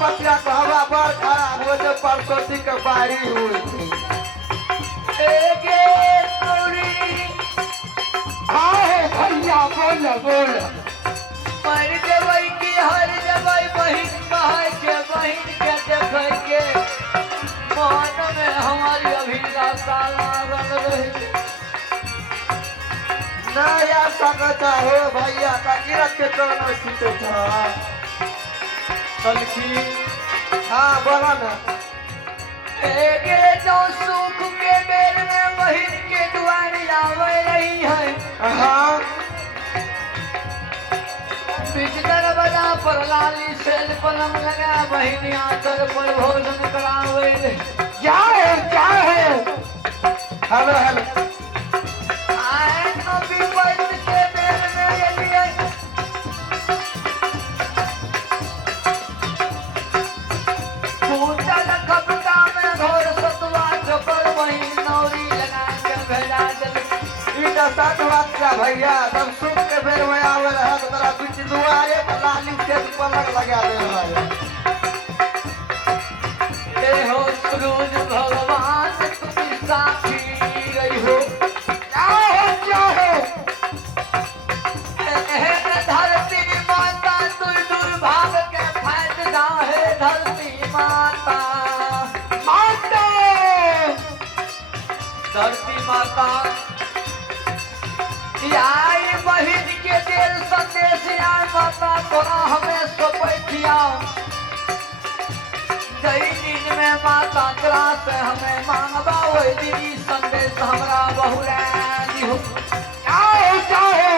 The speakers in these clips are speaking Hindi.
पतिया को हवा पर खराब हो जो परसों के बारी हुई थी। हाँ भैया बोल बोल मर जबई की हर जबई बहिन बहाय के बहिन के देख के मन में हमारी अभिलाषा लागल रही। नया सकता हो भैया का गिरत के चरण में खींचे था सलखी हाँ बोला ना एगे जो सुख के बेर में बहिन के दुआरी आवे रही है। हाँ बिजनर बजा पर लाली सेल पलंग लगा बहिन आंचल पर भोजन करावे क्या है हेलो हेलो आए तो विपद के बेर में ये लिए पूजन कपड़ा में घोर सतुआ चपर बहिन नौरी लगा के भेजा चली। इनका साथ बात का भैया तब सुख के बेर में आवे रहा तो तेरा बीच दुआरे पर लाली से पलक लगा दे भाई। ए हो सूरज भगवान तुम साथी रही हो क्या हो धरती माता तू दुर्भाग के फायदा है धरती माता माता धरती माता आई बहिन के देर संदेश आए माता तोरा हमें सपैठिया जई दिन में माता तोरा से हमें मांगबा वही दीदी संदेश हमरा बहुरानी हो क्या हो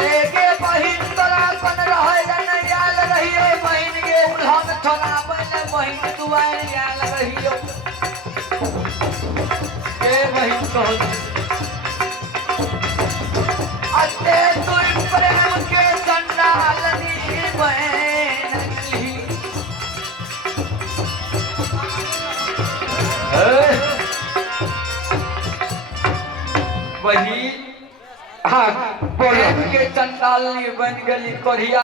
एगे बहिन तोरा कन रहे नहीं आल रहिए बहिन के उलहन थोड़ा पहले बहिन दुआर आल रहियो ए बहिन कहो अते तू प्रेम के संडालनी बहन की वही हाँ बोलो प्रेम के चंडालनी बन गई कोरिया।